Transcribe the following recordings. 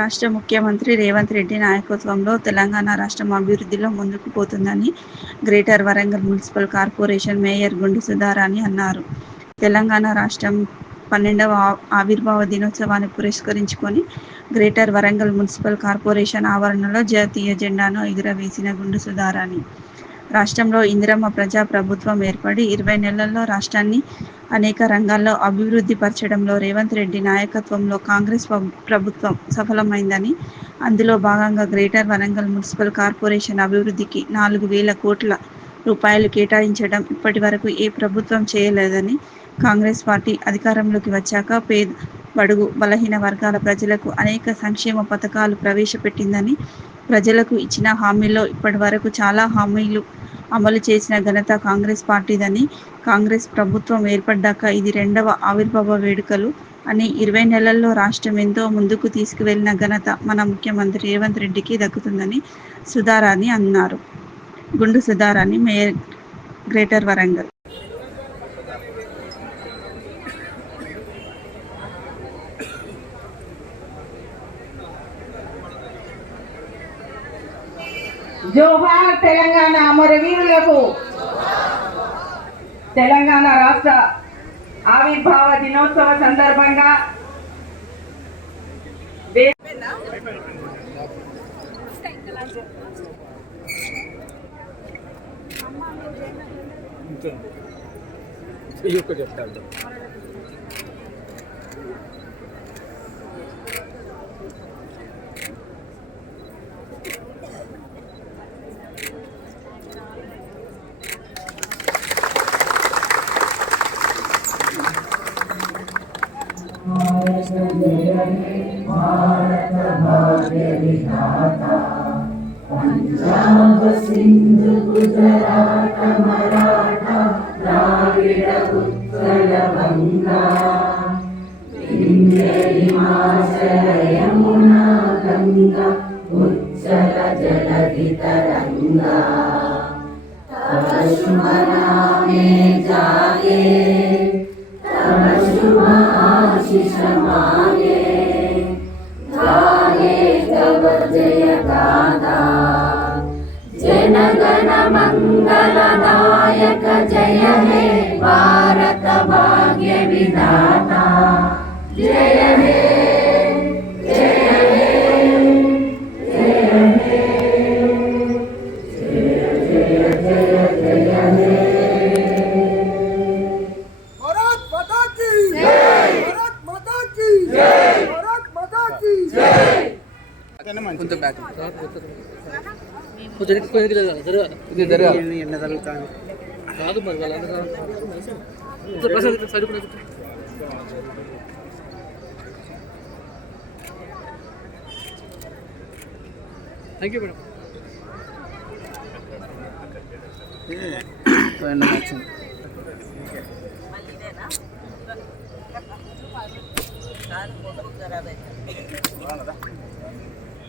రాష్ట్ర ముఖ్యమంత్రి రేవంత్ రెడ్డి నాయకత్వంలో తెలంగాణ రాష్ట్రం అభివృద్ధిలో ముందుకు పోతుందని greater Warangal municipal corporation mayor Gundu Sudharani అన్నారు. తెలంగాణ రాష్ట్రం పన్నెండవ ఆవిర్భావ దినోత్సవాన్ని పురస్కరించుకొని గ్రేటర్ వరంగల్ మున్సిపల్ కార్పొరేషన్ ఆవరణలో జాతీయ జెండాను ఎగురవేసిన గుండు సుధారాణి. రాష్ట్రంలో ఇందిరమ్మ ప్రజా ప్రభుత్వం ఏర్పడి ఇరవై నెలల్లో రాష్ట్రాన్ని అనేక రంగాల్లో అభివృద్ధి పరచడంలో రేవంత్ రెడ్డి నాయకత్వంలో కాంగ్రెస్ ప్రభుత్వం సఫలమైందని అందులో భాగంగా గ్రేటర్ వరంగల్ మున్సిపల్ కార్పొరేషన్ అభివృద్ధికి నాలుగు వేల కోట్ల రూపాయలు కేటాయించడం ఇప్పటి వరకు ఏ ప్రభుత్వం చేయలేదని కాంగ్రెస్ పార్టీ అధికారంలోకి వచ్చాక పేద బడుగు బలహీన వర్గాల ప్రజలకు అనేక సంక్షేమ పథకాలు ప్రవేశపెట్టిందని ప్రజలకు ఇచ్చిన హామీల్లో ఇప్పటి వరకు చాలా హామీలు అమలు చేసిన ఘనత కాంగ్రెస్ పార్టీదని కాంగ్రెస్ ప్రభుత్వం ఏర్పడ్డాక ఇది రెండవ ఆవిర్భావ వేడుకలు అని ఇరవై నెలల్లో రాష్ట్రం ఎంతో ముందుకు తీసుకువెళ్ళిన ఘనత మన ముఖ్యమంత్రి రేవంత్ రెడ్డికి దక్కుతుందని సుధారాణి అన్నారు. Gundu Sudharani mayor greater Warangal. జోహార్ తెలంగాణ అమరవీరులకు తెలంగాణ రాష్ట్ర ఆవిర్భావ దినోత్సవ సందర్భంగా చెప్తాను. भारत भाग्य विधाता पञ्जाब सिन्धु गुजरात मराठा द्राविड उत्कल गङ्गा विन्द्य हिमाचल यमुना गङ्गा उच्चल जलधि तरङ्गा तव शुभनामे जागे तव शुभ आशीष मांगे गाए तब जय गादा जन गण मंगल नायक जय हे भारत भाग्य विधाता ఇది జరగాలి ఎండ తగులుతాను కాదు మరి వాళ్ళందరూ కొంచెం ప్రసాద్ ఇటు సైడ్ కూడా కూర్చో. థ్యాంక్ యూ మేడం అన్న నమస్కారం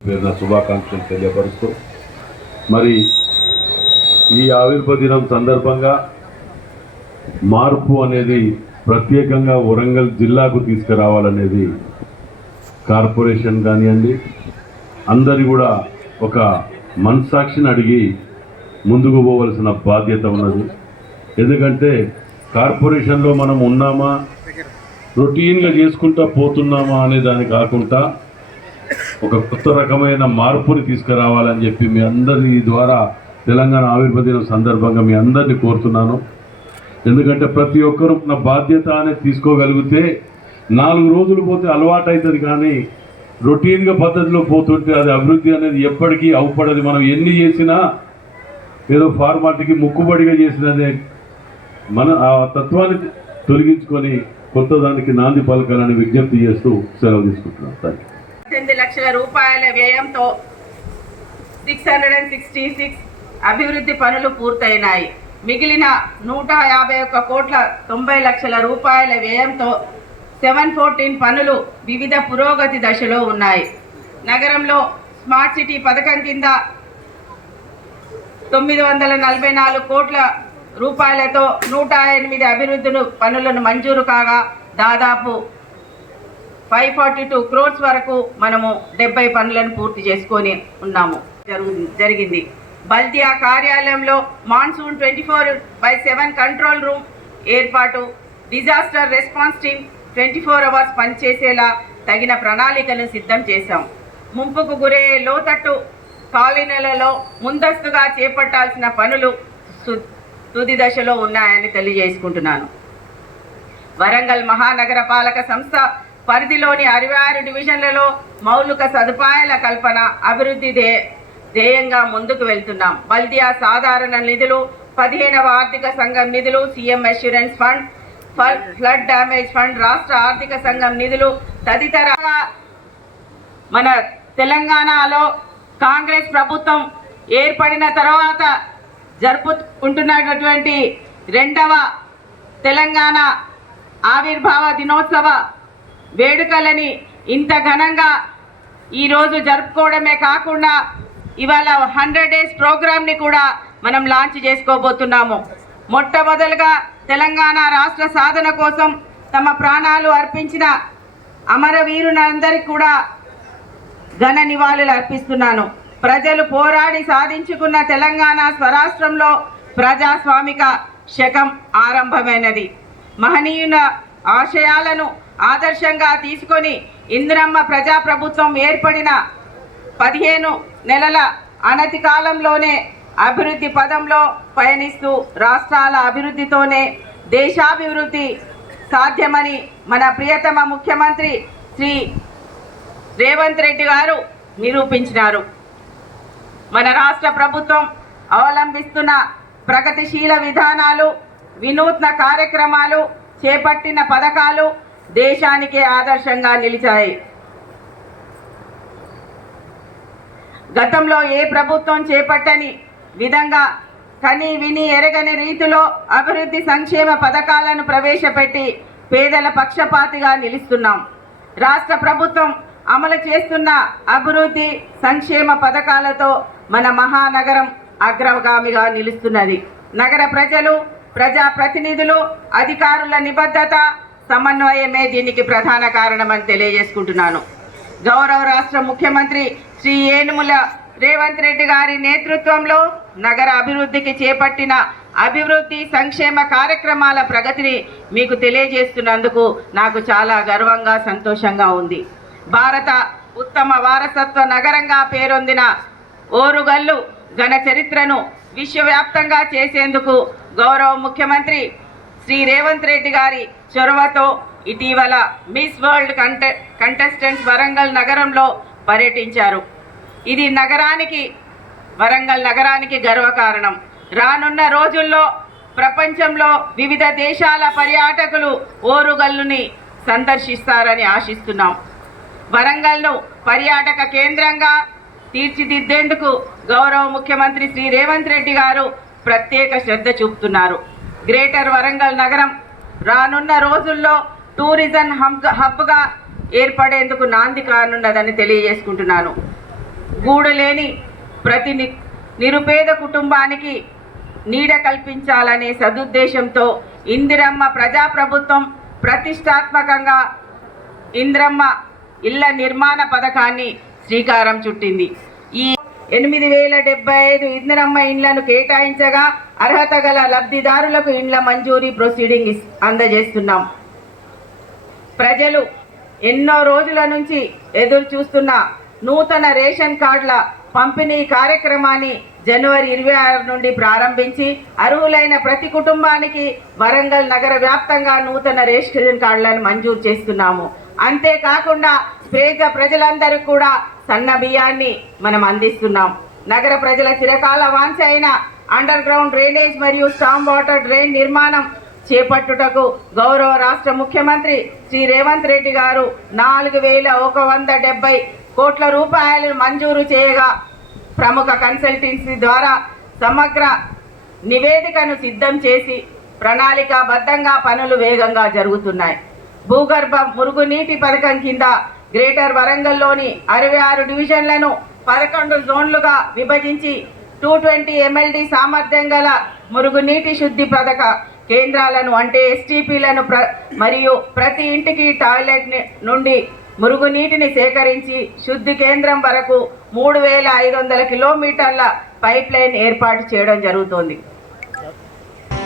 పేరున శుభాకాంక్షలు తెలియపరుస్తూ మరి ఈ ఆవిర్భ దినం సందర్భంగా మార్పు అనేది ప్రత్యేకంగా వరంగల్ జిల్లాకు తీసుకురావాలనేది కార్పొరేషన్ కానివ్వండి అందరి కూడా ఒక మనసాక్షిని అడిగి ముందుకు పోవలసిన బాధ్యత ఉన్నది. ఎందుకంటే కార్పొరేషన్లో మనం ఉన్నామా రొటీన్గా చేసుకుంటా పోతున్నామా అనే దాన్ని కాకుండా ఒక కొత్త రకమైన మార్పుని తీసుకురావాలని చెప్పి మీ అందరి ద్వారా తెలంగాణ ఆవిర్భ దినం సందర్భంగా మీ అందరినీ కోరుతున్నాను. ఎందుకంటే ప్రతి ఒక్కరూ నా బాధ్యత అనేది తీసుకోగలిగితే నాలుగు రోజులు పోతే అలవాటు అవుతుంది కానీ రొటీన్గా పద్ధతిలో పోతుంటే అది అభివృద్ధి అనేది ఎప్పటికీ అవుపడదు మనం ఎన్ని చేసినా ఏదో ఫార్మాటికి ముక్కుబడిగా చేసినదే మన ఆ తత్వాన్ని తొలగించుకొని కొత్త దానికి నాంది పలకాలని విజ్ఞప్తి చేస్తూ సెలవు తీసుకుంటున్నాను. థ్యాంక్ యూ పద్దెనిమిది లక్షల రూపాయల వ్యయంతో six hundred and sixty six అభివృద్ధి పనులు పూర్తయినాయి. మిగిలిన నూట యాభై ఒక్క కోట్ల తొంభై లక్షల రూపాయల వ్యయంతో సెవెన్ ఫోర్టీన్ పనులు వివిధ పురోగతి దశలో ఉన్నాయి. నగరంలో స్మార్ట్ సిటీ పథకం కింద తొమ్మిది వందల నలభై నాలుగు కోట్ల రూపాయలతో నూట ఎనిమిది అభివృద్ధులు పనులను మంజూరు కాగా దాదాపు ఫైవ్ ఫార్టీ టూ క్రోర్స్ వరకు మనము డెబ్బై పనులను పూర్తి చేసుకొని ఉన్నాము. జరుగు జరిగింది. బల్దియా కార్యాలయంలో monsoon twenty four by seven control room ఏర్పాటు disaster response team twenty four hours పనిచేసేలా తగిన ప్రణాళికను సిద్ధం చేశాం. ముంపుకు గురయ్యే లోతట్టు కాలనీలలో ముందస్తుగా చేపట్టాల్సిన పనులు సు- తుది దశలో ఉన్నాయని తెలియజేసుకుంటున్నాను. వరంగల్ మహానగర పాలక సంస్థ పరిధిలోని అరవై ఆరు డివిజన్లలో మౌలిక సదుపాయాల కల్పన అభివృద్ధి ధ్యేయంగా ముందుకు వెళ్తున్నాం. బల్దియా సాధారణ నిధులు పదిహేనవ ఆర్థిక సంఘం నిధులు CM assurance fund flood damage fund రాష్ట్ర ఆర్థిక సంఘం నిధులు తదితర మన తెలంగాణలో కాంగ్రెస్ ప్రభుత్వం ఏర్పడిన తర్వాత జరుపుకుంటున్నటువంటి రెండవ తెలంగాణ ఆవిర్భావ దినోత్సవ వేడుకలని ఇంత ఘనంగా ఈరోజు జరుపుకోవడమే కాకుండా ఇవాళ హండ్రెడ్ డేస్ ప్రోగ్రామ్ని కూడా మనం లాంచ్ చేసుకోబోతున్నాము. మొట్టమొదలుగా తెలంగాణ రాష్ట్ర సాధన కోసం తమ ప్రాణాలు అర్పించిన అమరవీరులందరికీ కూడా ఘన నివాళులు అర్పిస్తున్నాను. ప్రజలు పోరాడి సాధించుకున్న తెలంగాణ స్వరాష్ట్రంలో ప్రజాస్వామిక శకం ఆరంభమైనది. మహనీయుల ఆశయాలను ఆదర్శంగా తీసుకొని ఇందిరమ్మ ప్రజాప్రభుత్వం ఏర్పడిన పదిహేను నెలల అనతి కాలంలోనే అభివృద్ధి పదంలో పయనిస్తూ రాష్ట్రాల అభివృద్ధితోనే దేశాభివృద్ధి సాధ్యమని మన ప్రియతమ ముఖ్యమంత్రి శ్రీ రేవంత్ రెడ్డి గారు నిరూపించినారు. మన రాష్ట్ర ప్రభుత్వం అవలంబిస్తున్న ప్రగతిశీల విధానాలు వినూత్న కార్యక్రమాలు చేపట్టిన పథకాలు దేశానికే ఆదర్శంగా నిలిచాయి. గతంలో ఏ ప్రభుత్వం చేపట్టని విధంగా కని విని ఎరగని రీతిలో అభివృద్ధి సంక్షేమ పథకాలను ప్రవేశపెట్టి పేదల పక్షపాతిగా నిలుస్తున్నాం. రాష్ట్ర ప్రభుత్వం అమలు చేస్తున్న అభివృద్ధి సంక్షేమ పథకాలతో మన మహానగరం అగ్రగామిగా నిలుస్తున్నది. నగర ప్రజలు ప్రజా ప్రతినిధులు అధికారుల నిబద్ధత సమన్వయమే దీనికి ప్రధాన కారణమని తెలియజేసుకుంటున్నాను. గౌరవ రాష్ట్ర ముఖ్యమంత్రి శ్రీ ఏనుముల రేవంత్ రెడ్డి గారి నేతృత్వంలో నగర అభివృద్ధికి చేపట్టిన అభివృద్ధి సంక్షేమ కార్యక్రమాల ప్రగతిని మీకు తెలియజేస్తున్నందుకు నాకు చాలా గర్వంగా సంతోషంగా ఉంది. భారత ఉత్తమ వారసత్వ నగరంగా పేరొందిన ఓరుగల్లు ఘన చరిత్రను విశ్వవ్యాప్తంగా చేసేందుకు గౌరవ ముఖ్యమంత్రి శ్రీ రేవంత్ రెడ్డి గారి చొరవతో ఇటీవల మిస్ వరల్డ్ కంటె కంటెస్టెంట్స్ వరంగల్ నగరంలో పర్యటించారు. ఇది నగరానికి వరంగల్ నగరానికి గర్వకారణం రానున్న రోజుల్లో ప్రపంచంలో వివిధ దేశాల పర్యాటకులు ఓరుగల్లుని సందర్శిస్తారని ఆశిస్తున్నాం. వరంగల్ను పర్యాటక కేంద్రంగా తీర్చిదిద్దేందుకు గౌరవ ముఖ్యమంత్రి శ్రీ రేవంత్ రెడ్డి గారు ప్రత్యేక శ్రద్ధ చూపుతున్నారు. గ్రేటర్ వరంగల్ నగరం రానున్న రోజుల్లో టూరిజం హబ్ హబ్గా ఏర్పడేందుకు నాంది కానున్నదని తెలియజేసుకుంటున్నాను. గూడు లేని ప్రతి ని- నిరుపేద కుటుంబానికి నీడ కల్పించాలనే సదుద్దేశంతో ఇందిరమ్మ ప్రజాప్రభుత్వం ప్రతిష్టాత్మకంగా ఇంద్రమ్మ ఇళ్ళ నిర్మాణ పథకాన్ని శ్రీకారం చుట్టింది. ఎనిమిది వేల డెబ్బై ఐదు ఇందిరమ్మ ఇండ్లను కేటాయించగా అర్హత గల లబ్ధిదారులకు ఇండ్ల మంజూరీ ప్రొసీడింగ్ ఇస్- అందజేస్తున్నాం. ప్రజలు ఎన్నో రోజుల నుంచి ఎదురు చూస్తున్న నూతన రేషన్ కార్డుల పంపిణీ కార్యక్రమాన్ని జనవరి ఇరవై ఆరు నుండి ప్రారంభించి అర్హులైన ప్రతి కుటుంబానికి వరంగల్ నగర వ్యాప్తంగా నూతన రేషన్ కార్డులను మంజూరు చేస్తున్నాము. అంతేకాకుండా పేద ప్రజలందరికీ కూడా సన్న బియ్యాన్ని మనం అందిస్తున్నాం. నగర ప్రజల చిరకాల వాంఛ అయిన అండర్ గ్రౌండ్ డ్రైనేజ్ మరియు స్టామ్ వాటర్ డ్రైన్ నిర్మాణం చేపట్టుటకు గౌరవ రాష్ట్ర ముఖ్యమంత్రి శ్రీ రేవంత్ రెడ్డి గారు నాలుగు వేల ఒక వంద డెబ్బై కోట్ల రూపాయలు మంజూరు చేయగా ప్రముఖ కన్సల్టెన్సీ ద్వారా సమగ్ర నివేదికను సిద్ధం చేసి ప్రణాళికాబద్ధంగా పనులు వేగంగా జరుగుతున్నాయి. భూగర్భ మురుగునీటి పథకం కింద గ్రేటర్ వరంగల్లోని అరవై ఆరు డివిజన్లను పదకొండు జోన్లుగా విభజించి టూ ట్వంటీ ఎంఎల్డి సామర్థ్యం గల మురుగునీటి శుద్ధి పథక కేంద్రాలను అంటే ఎస్టీపీలను ప్ర మరియు ప్రతి ఇంటికి టాయిలెట్ నుండి మురుగునీటిని సేకరించి శుద్ధి కేంద్రం వరకు మూడు వేల ఐదు వందల కిలోమీటర్ల పైప్ లైన్ ఏర్పాటు చేయడం జరుగుతోంది.